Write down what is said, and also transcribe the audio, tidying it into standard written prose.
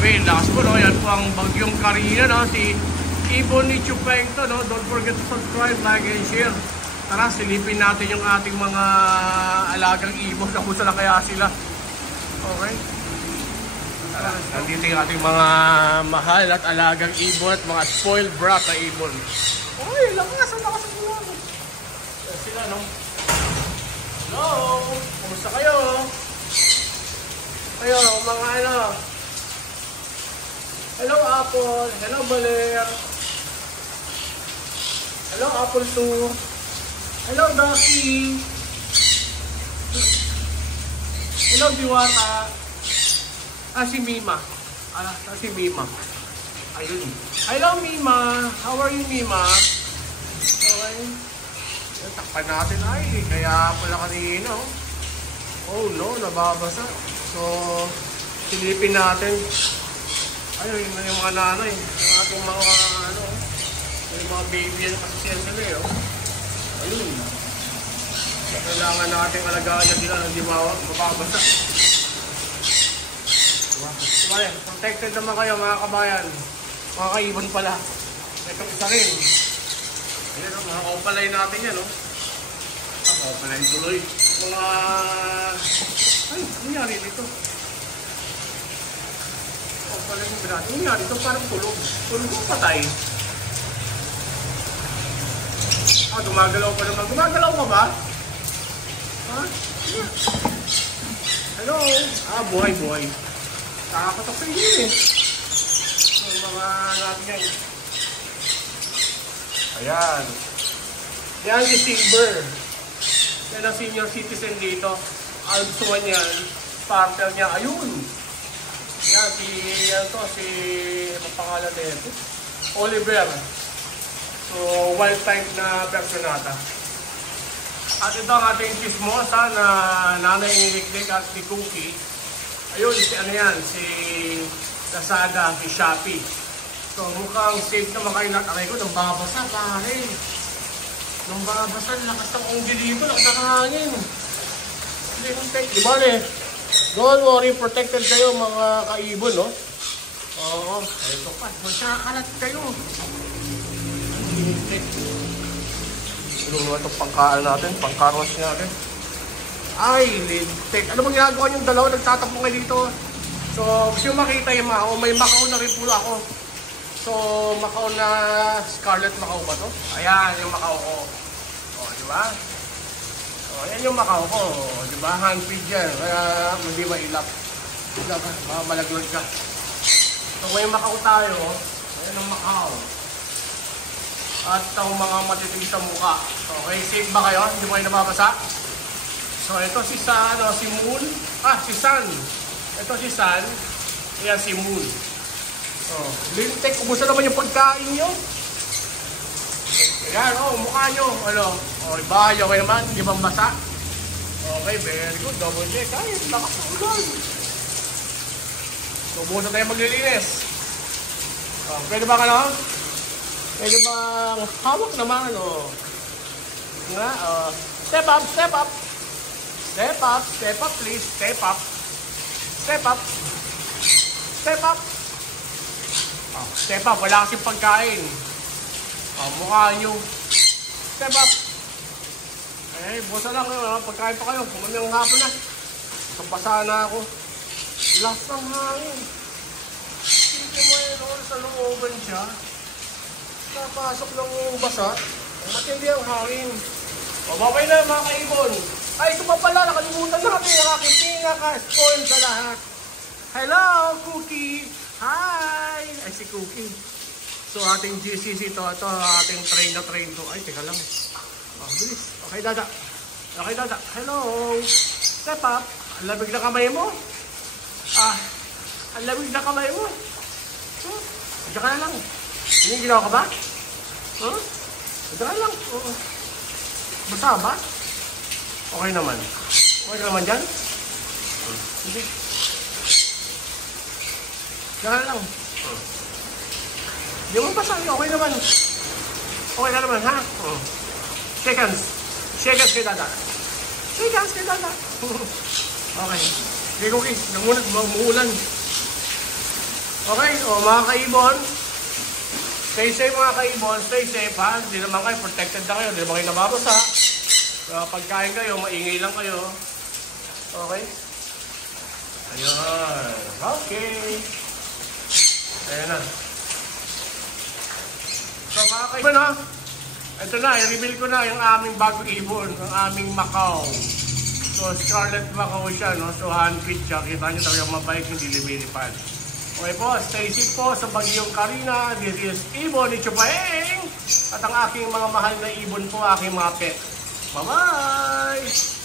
Grabe, lakas po, no? Yan po ang bagyong Karina, no? Si Ibon ni Chupengto, no? Don't forget to subscribe, like, and share. Tara, silipin natin yung ating mga alagang ibon. Kamusta na kaya sila? Okay. Tara, nandito yung ating mga mahal at alagang ibon at mga spoiled brat na ibon. Uy, lakas ang ulan. Sila, no? Hello! Kumusta kayo? Kayo, mga ano? Hello, Apple. Hello, Baler. Hello, Apple 2. Hello, Ducky. Hello, Diwata. Si Mima. Si Mima. Ayun. Hello, Mima. How are you, Mima? Okay. Takpan natin ay. Kaya pala kanina. Oh no, nababasa. So, silipin natin. Ayun, yung mga nanay. Yung ating mga ano. Yung mga baby yan kasi sila eh. Ayun. Kailangan natin alagaan yan sila ng mababasa. Diba? Protected naman kayo mga kabayan. Mga kaibon pala. Ito isa rin. Ayan o, mga kaupalay natin yan o. Kaupalay tuloy. Mga... Ay, nangyari dito. Kaupalay yung binati. Nangyari dito parang tulog. Tulog o patay. Gumagalaw pa naman. Gumagalaw ka ba? Ha? Hello? Buhay. Nakakatok sa inyo eh. Yung mga natin yan. Ayan. Yan si Silver. Yan ang senior citizen dito. Alpsuan yan. Partner niya. Ayun. Yan si... Ano pangalan din? Oliver. So, wild type na personata. At ito ang ating chismosa na nanay ni Nick at si Cookie. Ayun, ano yan, si Lazada, si Shopee. So, mukhang safe naman kayo lahat. Aray ko, nang babasa, pare. Nang babasa, lakas ng unggi dito, lakas ng hangin. Hindi kong take, di ba don't worry, protected kayo mga kaibon, no? Oo, ito pa, masyakalat kayo. Ano naman itong pangkaan natin? Pangkaros natin. Ay, lintik. Ano bang ginagawa niyong dalawa? Nagtatapong kayo dito. So, gusto nyo makita yung Macau. May Macau na rin pula ako. So, Macau na Scarlet Macau ba to? Ayan, yung Macau ko. O, diba? O, yan yung Macau ko. O, diba? Handfeed yan. Kaya, hindi mailap. Diba? Malaglag ka. So, may Macau tayo. Ayan ang Macau. At ang mga matitig sa mukha. Okay, safe ba kayo? Hindi mo kayo nababasa? So, ito si si Moon. Si Sun. Ito si Sun. Ayan si Moon. So, lintek. Kumusta naman yung pagkain nyo? Ayan, mukha nyo. Ano? Bahay, okay naman? Hindi bang basa? Okay, very good. Double check. Ay, lakas ng ulan. So, bukas na tayo maglilinis. Pwede ba ka na? Pwede bang hawak naman, nga, step up, step up. Step up, step up, please. Step up. Step up. Step up. Step up, wala kasing pagkain. Mukha nyo. Step up. Busa lang, pagkain pa kayo. Kumamiyang hapon na. Kapasa na ako. Last ng hangin. Sige mo yun, sa looban siya. Napasok lang yung basa. Matindi ang hangin. Babay na mga kaibon. Ay, ito pa pala. Nakalimutan natin. Ang aking pinaka-spoil sa lahat. Hello, Cookie. Hi. Ay, si Cookie. So, ating GCC ito. Ito, ating train na train to. Ay, teka lang. Bilis. Okay, Dada. Okay, Dada. Hello. Step up. Ang labig na kamay mo. Ang labig na kamay mo. Diyan ka na lang. Hindi ginawa ka ba? Dala lang. Basa ba? Okay naman. Okay naman dyan? Hindi. Dala lang. Hindi mo basa. Okay naman. Okay na naman, ha? Shake hands. Shake hands kay Dada. Shake hands kay Dada. Okay. Okay, Cookie. Namunat, umuulan. Okay, o mga kaibon. Stay safe mga kaibon, stay safe ha. Hindi naman kayo, protected na kayo, hindi naman kayo nababasa. Pagkain kayo, maingay lang kayo. Okay? Ayan. Okay. Ayan na. So mga kaibon ha, ito na, i-reveal ko na yung aming bagong ibon, ang aming Macau. So Scarlet Macau siya, no? So handfeed siya, kita nyo talagang mabait, hindi lumilipad. Okay po, stay safe po sa Bagyong Karina. This is Ibon ni Chupaeng. At ang aking mga mahal na ibon po, aking mga pet. Bye-bye!